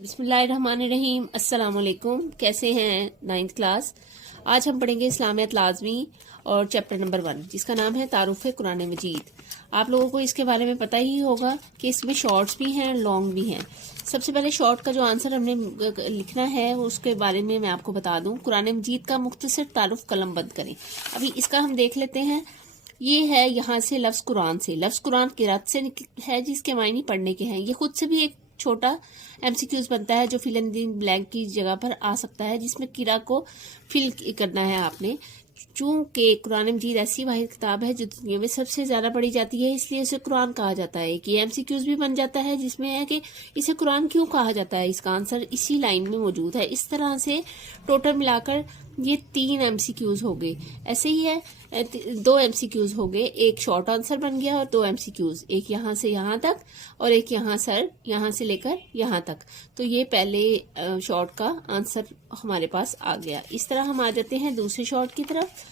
बिस्मिल्लाहिर्रहमानिर्रहीम। अस्सलाम वालेकुम। कैसे हैं 9th क्लास। आज हम पढ़ेंगे इस्लामियत लाजमी और चैप्टर नंबर 1 जिसका नाम है तारुफ कुरान मजीद। आप लोगों को इसके बारे में पता ही होगा कि इसमें शॉर्ट्स भी हैं लॉन्ग भी हैं। सबसे पहले शॉर्ट का जो आंसर हमने लिखना है उसके बारे में मैं आपको बता दूं। कुरान मजीद का मुख्तसर तारुफ कलम बंद करें। अभी इसका हम देख लेते हैं। ये है यहाँ से लफ्ज़ कुरान से, लफ्ज़ कुरान किरात से है जिसके मायने पढ़ने के हैं। ये खुद से भी एक छोटा एमसीक्यूज बनता है जो फिल इन द ब्लैंक की जगह पर आ सकता है, जिसमें किरा को फिल करना है आपने। चूंकि कुरान मजीद ऐसी वाहिद किताब है जो दुनिया में सबसे ज्यादा पढ़ी जाती है, इसलिए इसे कुरान कहा जाता है। कि एमसीक्यूज भी बन जाता है जिसमें है कि इसे कुरान क्यों कहा जाता है। इसका आंसर इसी लाइन में मौजूद है। इस तरह से टोटल मिलाकर ये 3 एमसीक्यूज हो गए। ऐसे ही है 2 एमसीक्यूज हो गए, एक शॉर्ट आंसर बन गया और 2 एमसीक्यूज, एक यहाँ से यहाँ तक और एक यहाँ से लेकर यहाँ तक। तो ये पहले शॉर्ट का आंसर हमारे पास आ गया। इस तरह हम आ जाते हैं दूसरे शॉर्ट की तरफ।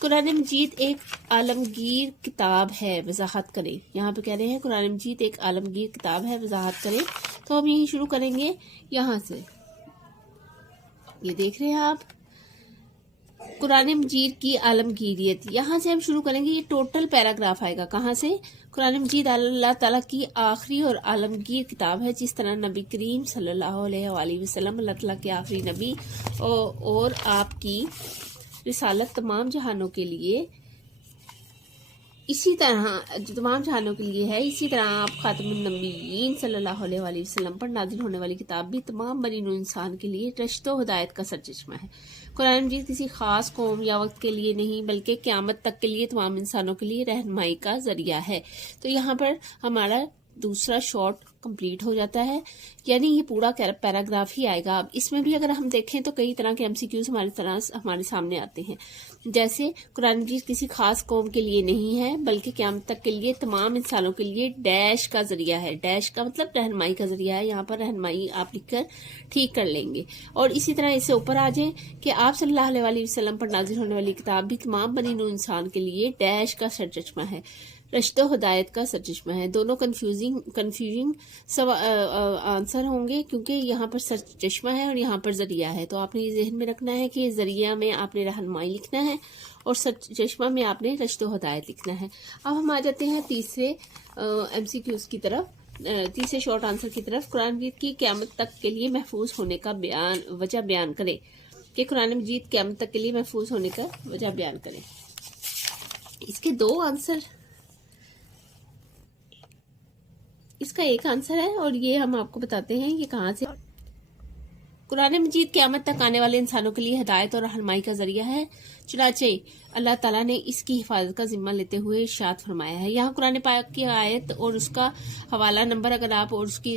कुरान मजीद एक आलमगीर किताब है, वजाहत करें। यहाँ पे कह रहे हैं कुरान मजीद एक आलमगीर किताब है, वजाहत करें। तो हम यही शुरू करेंगे यहाँ से। ये देख रहे हैं आप कुरान मजीद की आलमगीरियत। यहाँ से हम शुरू करेंगे। ये टोटल पैराग्राफ आएगा कहाँ से। कुरान मजीद अल्लाह ताला की आखिरी और आलमगीर किताब है। जिस तरह नबी करीम सल्लल्लाहु अलैहि वसल्लम अल्लाह ताला के आखिरी नबी और आपकी रिसालत तमाम जहानों के लिए इसी तरह तमाम जहानों के लिए है, इसी तरह आप खातमुन नबीयीन सल्लल्लाहु अलैहि वसल्लम पर नाजिल होने वाली किताब भी तमाम बनी नूह इंसान के लिए रश्तो हिदायत का सरचश्मा है। कुरान मजीद किसी खास कौम या वक्त के लिए नहीं बल्कि क़यामत तक के लिए तमाम इंसानों के लिए रहनुमाई का जरिया है। तो यहाँ पर हमारा दूसरा शॉर्ट कंप्लीट हो जाता है, यानी ये पूरा पैराग्राफ ही आएगा। अब इसमें भी अगर हम देखें तो कई तरह के एमसीक्यूज हमारे सामने आते हैं। जैसे कुरान मजीद किसी खास कौम के लिए नहीं है बल्कि क़यामत तक के लिए तमाम इंसानों के लिए डैश का जरिया है। डैश का मतलब रहनुमाई का जरिया है। यहाँ पर रहनुमाई आप लिखकर ठीक कर लेंगे। और इसी तरह इससे ऊपर आ जाए कि आप सल्लल्लाहु अलैहि वसल्लम पर नाजिल होने वाली किताब भी तमाम बनी नूह इंसान के लिए डैश का सरचश्मा है, रश्तो हिदायत का सरचश्मा है। दोनों कंफ्यूजिंग आंसर होंगे क्योंकि यहाँ पर सरचश्मा है और यहाँ पर जरिया है। तो आपने ये जहन में रखना है कि जरिया में आपने रहनुमाई लिखना है और सरचश्मा में आपने रश्तो हिदायत लिखना है। अब हम आ जाते हैं तीसरे एमसीक्यूज की तरफ, तीसरे शॉर्ट आंसर की तरफ। कुरान मजीद की क़यामत तक के लिए महफूज होने का वजह बयान करें। कि कुरान मजीद क़यामत तक के लिए महफूज होने का वजह बयान करें। इसके 2 आंसर, इसका एक आंसर है और ये हम आपको बताते हैं ये कहाँ से। कुरान मजीद क़यामत तक आने वाले इंसानों के लिए हिदायत और रहनुमाई का जरिया है। चुनाचे अल्लाह ताला ने इसकी हिफाजत का जिम्मा लेते हुए इरशाद फरमाया है। यहाँ कुरान पाक की आयत और उसका हवाला नंबर अगर आप और उसकी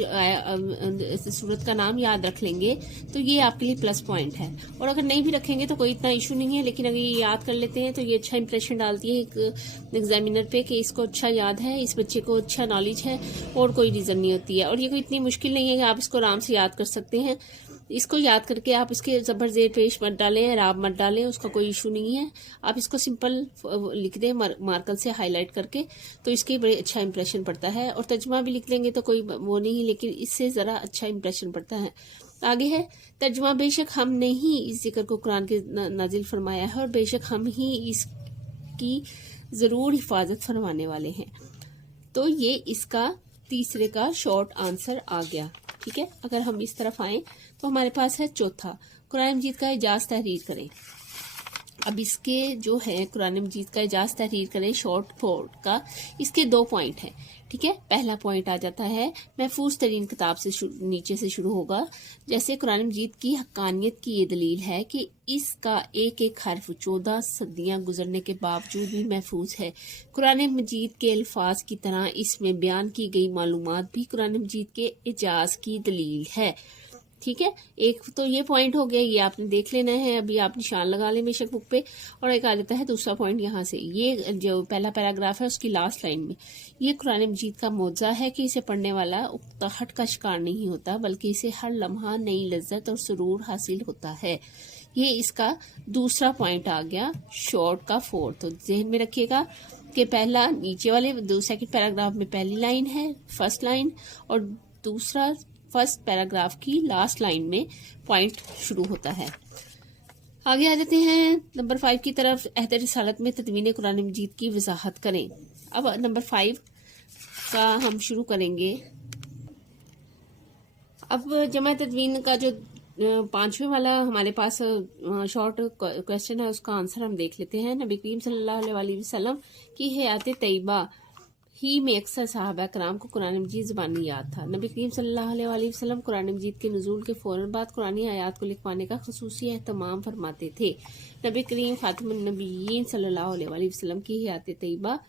सूरत का नाम याद रख लेंगे तो ये आपके लिए प्लस पॉइंट है। और अगर नहीं भी रखेंगे तो कोई इतना इशू नहीं है, लेकिन अगर ये याद कर लेते हैं तो ये अच्छा इंप्रेशन डालती है एक एग्जामिनर पे कि इसको अच्छा याद है, इस बच्चे को अच्छा नॉलेज है और कोई रीज़न नहीं होती है। और ये कोई इतनी मुश्किल नहीं है कि आप इसको आराम से याद कर सकते हैं। इसको याद करके आप इसके ज़बर ज़ेर पेश मत डालें, एराब मत डालें, उसका कोई इशू नहीं है। आप इसको सिंपल लिख दें मार्कर से हाईलाइट करके, तो इसके बड़े अच्छा इंप्रेशन पड़ता है। और तर्जुमा भी लिख लेंगे तो कोई वो नहीं, लेकिन इससे ज़रा अच्छा इंप्रेशन पड़ता है। आगे है तर्जुमा। बेशक हमने ही इस जिक्र को कुरान के नाजिल फरमाया है और बेशक हम ही इसकी ज़रूर हिफाजत फरमाने वाले हैं। तो ये इसका तीसरे का शॉर्ट आंसर आ गया। ठीक है, अगर हम इस तरफ आए तो हमारे पास है चौथा, कुरान मजीद का इजाज़ तहरीर करें। अब इसके जो है कुरान मजीद का इजाज़ तहरीर करें शॉर्ट फोर्ट का, इसके 2 पॉइंट हैं। ठीक है, पहला पॉइंट आ जाता है महफूज तरीन किताब से नीचे से शुरू होगा। जैसे कुरान मजीद की हक्कानियत की ये दलील है कि इसका एक एक हर्फ 14 सदियां गुजरने के बावजूद भी महफूज है। कुरान मजीद के अल्फाज की तरह इसमें बयान की गई मालूमात भी कुरान मजीद के इजाज़ की दलील है। ठीक है, एक तो ये पॉइंट हो गया, ये आपने देख लेना है। अभी आप निशान लगा लें बेशक बुक पे। और एक आ जाता है दूसरा पॉइंट यहाँ से, ये जो पहला पैराग्राफ है उसकी लास्ट लाइन में, ये कुरान मजीद का मौजज़ा है कि इसे पढ़ने वाला उकताहट का शिकार नहीं होता बल्कि इसे हर लम्हा नई लज्जत और सुरूर हासिल होता है। ये इसका दूसरा पॉइंट आ गया शॉर्ट का 4। तो जहन में रखिएगा कि पहला नीचे वाले सेकंड पैराग्राफ में पहली लाइन है, फर्स्ट लाइन, और दूसरा फर्स्ट पैराग्राफ की लास्ट लाइन में पॉइंट शुरू होता है। आगे आ जाते हैं नंबर 5 की तरफ। अहद रिसालत में तदवीन कुरान मजीद की वजाहत करें। अब नंबर 5 का हम शुरू करेंगे। अब जमा तदवीन का जो 5वें वाला हमारे पास शॉर्ट क्वेश्चन है, उसका आंसर हम देख लेते हैं। नबी करीम सल्लल्लाहु अलैहि वसल्लम की हयात तैयबा ही में अक्सर सहाबा कराम को कुरान मजीद ज़बानी याद था। नबी करीम सल्लल्लाहु अलैहि वसल्लम कुरान मजीद के नुज़ूल के फ़ौरन बाद कुरानी आयात को लिखवाने का ख़ुसूसी एहतमाम फरमाते थे। नबी करीम ख़ातिमुन नबिय्यीन सल्लल्लाहु अलैहि वसल्लम की हयात तैयबा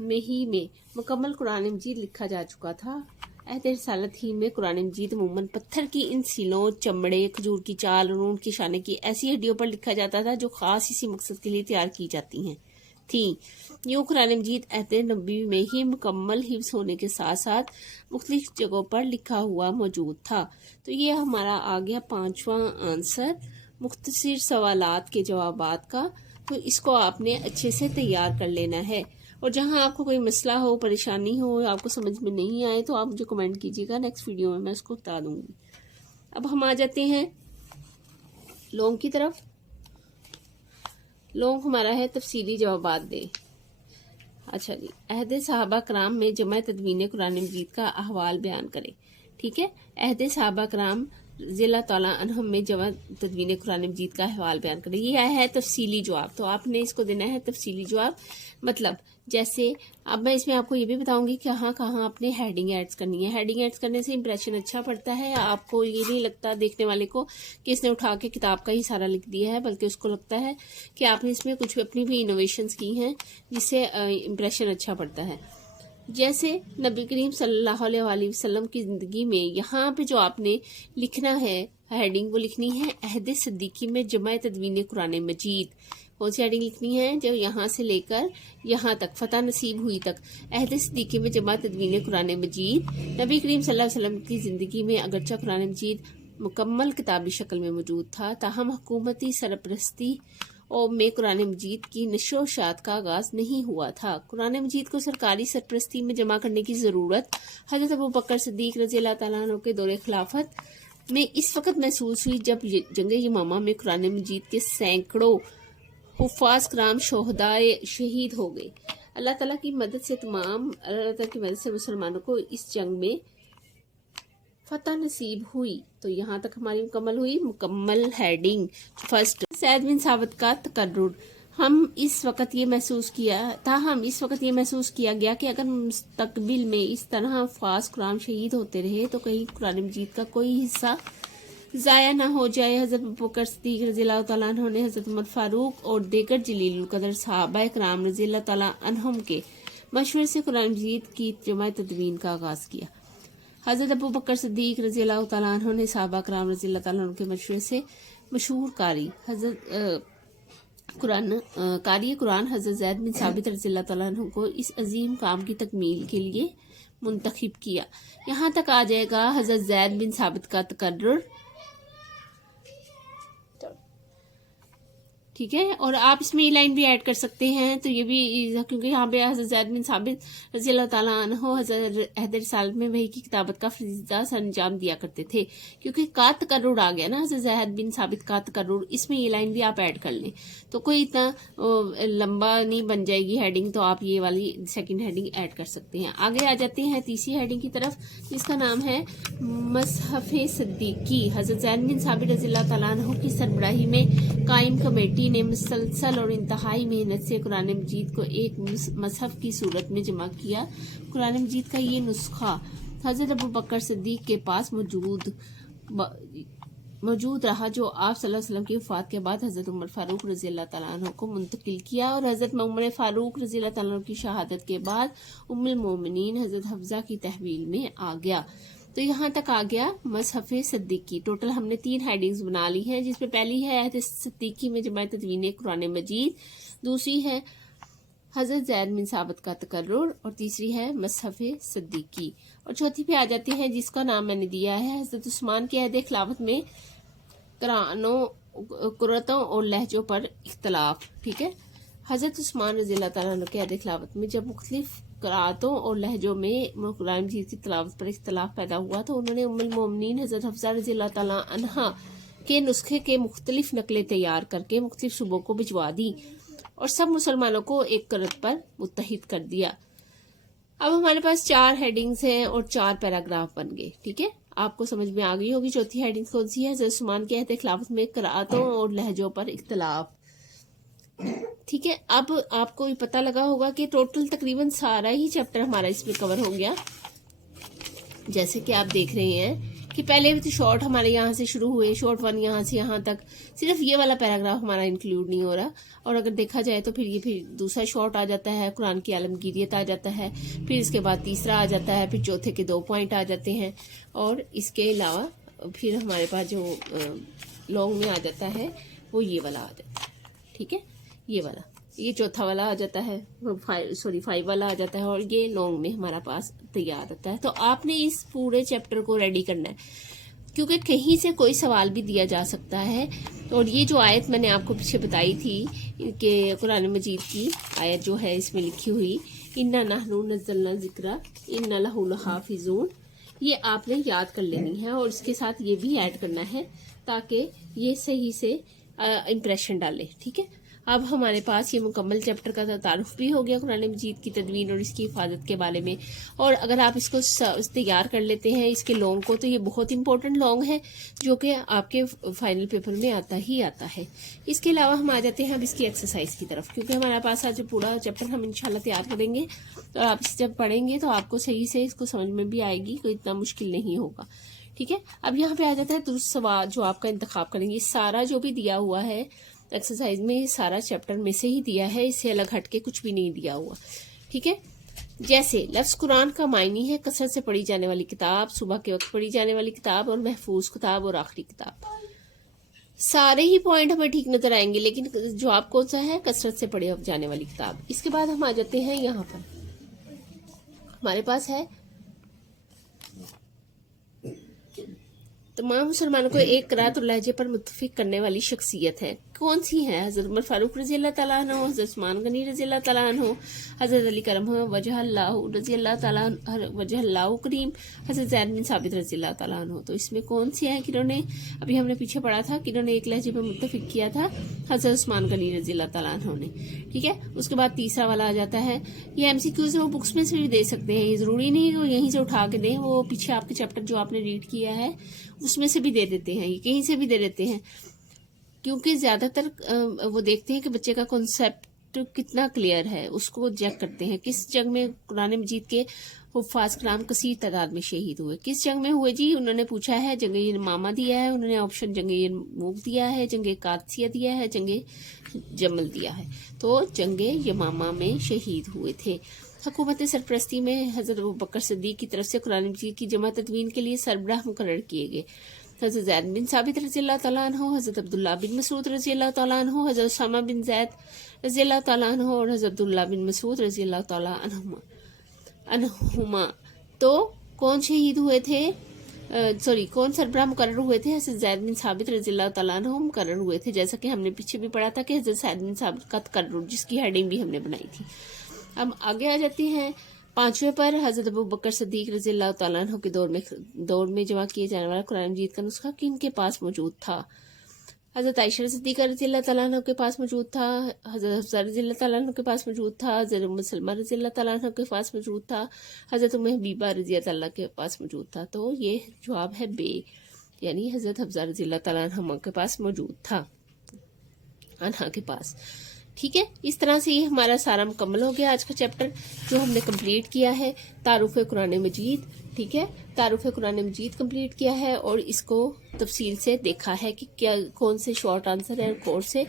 में मुकम्मल कुरान मजीद लिखा जा चुका था। अहद रिसालत ही में कुरान मजीद अमूमन पत्थर की इन सीलों, चमड़े, खजूर की चाल और ऊंट की शाने की ऐसी हड्डियों पर लिखा जाता था जो खास इसी मकसद के लिए तैयार की जाती थी। यूँ कुरान मजीद अहद नबी में ही मुकम्मल हिफ्ज होने के साथ साथ मुख्तलिफ जगहों पर लिखा हुआ मौजूद था। तो ये हमारा आ गया 5वां आंसर मुख्तसर सवालात के जवाबात का। तो इसको आपने अच्छे से तैयार कर लेना है, और जहां आपको कोई मसला हो, परेशानी हो, आपको समझ में नहीं आए तो आप मुझे कमेंट कीजिएगा, नेक्स्ट वीडियो में मैं उसको बता दूंगी। अब हम आ जाते हैं लॉन्ग की तरफ। लॉन्ग हमारा है तफसीली जवाबात दे। अच्छा जी, अहद सहाबा कराम में जमा तदवीन कुरान मजीद का अहवाल बयान करें। ठीक है, अहद सहाबा कराम रज़ियल्लाहु ताला अन्हुम में जमा तदवीन कुरान मजीद का अहवाल बयान करें। ये है तफसीली जवाब, तो आपने इसको देना है तफसीली जवाब। मतलब जैसे अब मैं इसमें आपको ये भी बताऊंगी कि कहाँ कहाँ आपने हेडिंग एड्स करनी है। हेडिंग एड्स करने से इंप्रेशन अच्छा पड़ता है, आपको ये नहीं लगता देखने वाले को कि इसने उठा के किताब का ही सारा लिख दिया है, बल्कि उसको लगता है कि आपने इसमें कुछ अपनी भी इनोवेशंस की हैं जिससे इंप्रेशन अच्छा पड़ता है। जैसे नबी करीम सल्लल्लाहु अलैहि वसल्लम की ज़िंदगी में यहाँ पे जो आपने लिखना है हेडिंग, वो लिखनी है अहद सिद्दीकी में जमा तदवीन कुरान मजीद। कौन सी हेडिंग लिखनी है? जो यहाँ से लेकर यहाँ तक फतह नसीब हुई तक अहद सिद्दीकी में जमा तदवीन कुरान मजीद। नबी करीम सल्लल्लाहु अलैहि वसल्लम की ज़िंदगी में अगरचा कुरान मजीद मुकम्मल किताबी शक्ल में मौजूद था, ताहम हुकूमती सरपरस्ती और में कुरान मजीद की नशो शात का आगाज नहीं हुआ था। कुरान मजीद को सरकारी सरपरस्ती में जमा करने की ज़रूरत हज़रत अबू बकर सिद्दीक रज़ियल्लाहु ताला अन्हु के दौरे खिलाफत में इस वक्त महसूस हुई जब जंग यमामा में कुरान मजीद के सैकड़ों हुफ़ाज़ कराम शोहदाए शहीद हो गए। अल्लाह ताला की मदद से मुसलमानों को इस जंग में फतह नसीब हुई। तो यहाँ तक हमारी मुकम्मल हुई। मुकम्मल हेडिंग फर्स्ट, सैद बिन साबित का तकर्रुर। हम इस वक्त ये महसूस किया गया कि अगर मुस्तकबिल में इस तरह फास कुरान शहीद होते रहे तो कहीं कुरान मजीद का कोई हिस्सा ज़ाया ना हो जाए। हज़रत अबू बकर सिद्दीक रज़ियल्लाहु ताला अन्हु ने हज़रत उमर फारूक और दीगर जलीलुल कदर सहाबा कराम रज़ियल्लाहु ताला अन्हुम के मशवरे से कुरान मजीद की जमा तदवीन का आगाज़ किया। हज़रत अबू बकर सिद्दीक रज़ियल्लाहु ताला अन्हु ने सहाबा कराम रज़ियल्लाहु ताला अन्हुम के मशवरे से मशहूर कारी कुरान हज़रत ज़ैद बिन साबित रज़ियल्लाहु ताला अन्हु को इस अजीम काम की तकमील के लिए मुंतखब किया। यहाँ तक आ जाएगा हज़रत ज़ैद बिन साबित का तकर्रुर। ठीक है, और आप इसमें ये लाइन भी ऐड कर सकते हैं, तो ये भी क्योंकि यहाँ पे हज़रत ज़ैद बिन साबित रज़ियल्लाहु ताला अन्हु हज़रत अहद रिसालत में वही की किताबत का फरीज़ा सरंजाम दिया करते थे। क्योंकि का तकर्रुर आ गया ना, हज़रत ज़ैद बिन साबित का तकर्रुर, इसमें ये लाइन भी आप ऐड कर लें तो कोई इतना लंबा नहीं बन जाएगी हेडिंग, तो आप ये वाली सेकेंड हेडिंग ऐड कर सकते हैं। आगे आ जाते हैं तीसरी हेडिंग की तरफ, जिसका नाम है मसहफ़े सिद्दीकी। हज़रत ज़ैद बिन साबित रज़ियल्लाहु ताला अन्हु की सरबराही में कायम कमेटी ने मुसलसल और इंतहाई मेहनत से कुरान मजीद को एक मसहफ की सूरत में जमा किया। कुरान मजीद का ये नुस्खा हज़रत अबू बकर सिद्दीक के पास मौजूद रहा, जो आप सल्लल्लाहु अलैहि वसल्लम की वफ़ात के बाद हज़रत उमर फारूक रज़ियल्लाहु ताला अन्हु को मुंतकिल किया, और हज़रत उमर फारूक रज़ियल्लाहु ताला अन्हु की शहादत के बाद उम्मुल मोमिनीन हज़रत हफ्सा की तहवील में आ गया। तो यहाँ तक आ गया मसहफ़े सिद्दीकी। टोटल हमने 3 हेडिंग्स बना ली हैं, जिसमें पहली है अहद सिद्दीकी में जमा तदवीन कुरान मजीद, दूसरी है हज़रत ज़ैद बिन साबित का तकर्रुर, और तीसरी है मसहफ़े सिद्दीकी, और चौथी पे आ जाती है जिसका नाम मैंने दिया है हज़रत उस्मान के अहद खिलाफत में कुरातों और लहजों पर इख्तलाफ। ठीक है, हज़रत उस्मान रज़ियल्लाहु ताला अन्हु के अहद खिलाफत में जब मुख्तलिफ क़राअतों और लहजों में कुरान मजीद की तिलावत पर इख्तलाफ पैदा हुआ तो उन्होंने उम्मुल मोमिनीन हज़रत हफ्सा रज़ियल्लाहु तआला अन्हा के नुस्खे के मुख्तलिफ नकलें तैयार करके मुख्तलिफ सूबों को भिजवा दी और सब मुसलमानों को एक करत पर मुत्तहिद कर दिया। अब हमारे पास 4 हेडिंग्स हैं और 4 पैराग्राफ बन गए। ठीक है, आपको समझ में आ गई होगी चौथी हेडिंग कौन सी है। हज़रत उस्मान के अहद खिलाफत में क़राअतों और लहजों पर इख्तलाफ। ठीक है, अब आपको ये पता लगा होगा कि टोटल तकरीबन सारा ही चैप्टर हमारा इसमें कवर हो गया। जैसे कि आप देख रहे हैं कि पहले भी तो शॉर्ट हमारे यहाँ से शुरू हुए, शॉर्ट 1 यहाँ से यहाँ तक, सिर्फ ये वाला पैराग्राफ हमारा इंक्लूड नहीं हो रहा। और अगर देखा जाए तो फिर दूसरा शॉर्ट आ जाता है, कुरान की आलमगीरियत आ जाता है, फिर इसके बाद तीसरा आ जाता है, फिर चौथे के 2 पॉइंट आ जाते हैं, और इसके अलावा फिर हमारे पास जो लॉन्ग में आ जाता है वो ये वाला आ जाता है। ठीक है, ये चौथा वाला आ जाता है, 5 वाला आ जाता है, और ये लॉन्ग में हमारा पास तैयार रहता है। तो आपने इस पूरे चैप्टर को रेडी करना है, क्योंकि कहीं से कोई सवाल भी दिया जा सकता है। और ये जो आयत मैंने आपको पीछे बताई थी कि कुरान मजीद की आयत जो है इसमें लिखी हुई, इन्ना नहनु नज़्ज़लना ज़िक्रा इन्ना लहू लहाफ़िज़ून, ये आपने याद कर लेनी है और इसके साथ ये भी ऐड करना है ताकि ये सही से इम्प्रेशन डाले। ठीक है, अब हमारे पास ये मुकम्मल चैप्टर का तारुफ भी हो गया कुरान मजीद की तदवीन और इसकी हिफाजत के बारे में। और अगर आप इसको तैयार कर लेते हैं इसके लॉन्ग को, तो ये बहुत इंपॉर्टेंट लॉन्ग है जो कि आपके फाइनल पेपर में आता ही आता है। इसके अलावा हम आ जाते हैं अब इसकी एक्सरसाइज की तरफ, क्योंकि हमारे पास आज पूरा चैप्टर हम इंशाल्लाह तैयार करेंगे और आप इसे जब पढ़ेंगे तो आपको सही से इसको समझ में भी आएगी, कोई इतना मुश्किल नहीं होगा। ठीक है, अब यहाँ पे आ जाता है दुरुस्त सवाल जो आपका इंतखाब करेंगे। सारा जो भी दिया हुआ है एक्सरसाइज में, सारा चैप्टर में से ही दिया है, इससे अलग हट के कुछ भी नहीं दिया हुआ। ठीक है, जैसे लफ्ज़ कुरान का मायनी है कसरत से पढ़ी जाने वाली किताब, सुबह के वक्त पढ़ी जाने वाली किताब, और महफूज किताब और आखिरी किताब। सारे ही पॉइंट हमें ठीक नजर आएंगे, लेकिन जवाब कौन सा है? कसरत से पढ़ी जाने वाली किताब। इसके बाद हम आ जाते हैं यहाँ पर, हमारे पास है तमाम मुसलमानों को एक क़राअत और लहजे पर मुत्तफिक करने वाली शख्सियत है। कौन सी है? हज़रत उमर फारूक रज़ियल्लाहु तआला अन्हु, हज़रत उस्मान गनी रज़ियल्लाहु तआला अन्हु, हज़रत अली करम वजहल्लाहु रज़ियल्लाहु तआला वजहल्लाहु करीम, हज़रत ज़ैद बिन साबित रज़ियल्लाहु तआला अन्हु। तो इसमें कौन सी है किन्होंने, अभी हमने पीछे पढ़ा था किन्होंने एक लहजे पर मुत्तफिक किया था? हज़रत उस्मान गनी रज़ियल्लाहु तआला अन्हु ने। ठीक है, उसके बाद तीसरा वाला आ जाता है, ये MCQs वो बुक्स में से भी दे सकते हैं, ये ज़रूरी नहीं कि यहीं से उठा के दें, वो पीछे आपके चैप्टर जो आपने रीड किया है उसमें से भी दे देते हैं, ये कहीं से भी दे देते हैं, क्योंकि ज़्यादातर वो देखते हैं कि बच्चे का कॉन्सेप्ट कितना क्लियर है, उसको चेक करते हैं। किस जंग में कुरान मजीद के हुफ़ाज़ कराम कसीर तादाद में शहीद हुए? किस जंग में हुए जी? उन्होंने पूछा है। जंग यमामा दिया है उन्होंने ऑप्शन, जंग यरमूक दिया है, जंग कादसिया दिया है, जंग जमल दिया है। तो जंग यमामा में शहीद हुए थे। हुकूमत सरपरस्ती में हज़रत अबू बकर सिद्दीक़ की तरफ से कुरान मजीद की जमा तदवीन के लिए सरबराह मुकर्रर किए गए। हज़रत ज़ैद बिन साबित रज़ियल्लाहु तआला अन्हु, हज़रत अब्दुल्लाह बिन मसूद रज़ियल्लाहु तआला अन्हु, हज़रत उसामा बिन ज़ैद रज़ियल्लाहु तआला अन्हु और हज़रत अब्दुल्लाह बिन मसूद रज़ियल्लाहु तआला अन्हुमा। तो कौन शहीद हुए थे? कौन सरबराह मुकर्रर हुए थे? हज़रत ज़ैद बिन साबित रज़ियल्लाहु तआला अन्हु मुकर्रर हुए थे। जैसा कि हमने पीछे भी पढ़ा था कि हज़रत ज़ैद बिन साबित का तकर्रुर, जिसकी हेडिंग भी हमने बनाई थी। अब आगे आ जाते हैं 5वें पर, हज़रत अबू बकर सिद्दीक़ रज़ियल्लाहु तआला अन्हु के दौर में जमा किए जाने वाला कुरान मजीद का नुस्खा किनके पास मौजूद था? हज़रत आयशा सिद्दीक़ा रज़ियल्लाहु तआला अन्हा के पास मौजूद था, हज़रत हफ्सा रज़ियल्लाहु तआला अन्हा के पास मौजूद था, हज़रत उम्म सलमा रज़ियल्लाहु तआला अन्हा के पास मौजूद था, हज़रत उम्म हबीबा रज़ियल्लाहु तआला के पास मौजूद था। तो ये जवाब है बे, यानी हज़रत हफ्सा रज़ियल्लाहु तआला अन्हा के पास मौजूद था, अन्हा के पास। ठीक है, इस तरह से ये हमारा सारा मुकम्मल हो गया आज का चैप्टर जो हमने कंप्लीट किया है, तारुफ कुरान मजीद। ठीक है, तारुफ कुरान मजीद कंप्लीट किया है और इसको तफसील से देखा है कि क्या कौन से शॉर्ट आंसर है और कौन से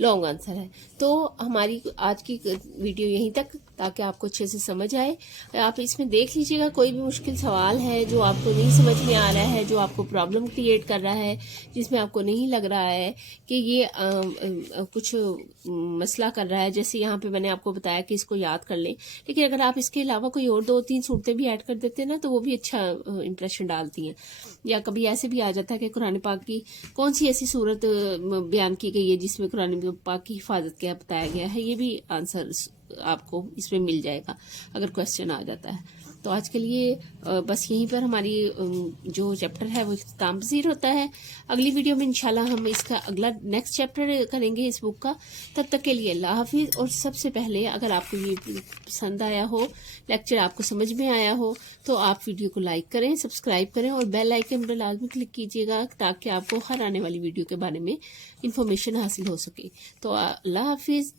लॉन्ग आंसर है। तो हमारी आज की वीडियो यहीं तक, ताकि आपको अच्छे से समझ आए। आप इसमें देख लीजिएगा, कोई भी मुश्किल सवाल है जो आपको नहीं समझ में आ रहा है, जो आपको प्रॉब्लम क्रिएट कर रहा है, जिसमें आपको नहीं लग रहा है कि ये कुछ मसला कर रहा है, जैसे यहाँ पे मैंने आपको बताया कि इसको याद कर लें, लेकिन अगर आप इसके अलावा कोई और 2-3 सूरतें भी ऐड कर देते हैं ना, तो वो भी अच्छा इंप्रेशन डालती हैं। या कभी ऐसे भी आ जाता है कि कुरान पाक की कौन सी ऐसी सूरत बयान की गई है जिसमें कुरान पाक की हिफाजत क्या बताया गया है, ये भी आंसर آپ کو اس میں مل جائے گا اگر کویسچن آ جاتا ہے. تو آج کے لیے بس یہیں پر ہماری جو چیپٹر ہے وہ اختتام پذیر ہوتا ہے. اگلی ویڈیو میں انشاءاللہ ہم اس کا اگلا نیکسٹ چیپٹر کریں گے اس بک کا. تب تک کے لیے اللہ حافظ. اور سب سے پہلے اگر آپ کو یہ پسند آیا ہو، لیکچر آپ کو سمجھ میں آیا ہو، تو آپ ویڈیو کو لائک کریں، سبسکرائب کریں اور بیل آئیکن پر لازمی کلک کیجیے گا تاکہ آپ کو ہر آنے والی ویڈیو کے بارے میں انفارمیشن حاصل ہو سکے. تو اللہ حافظ.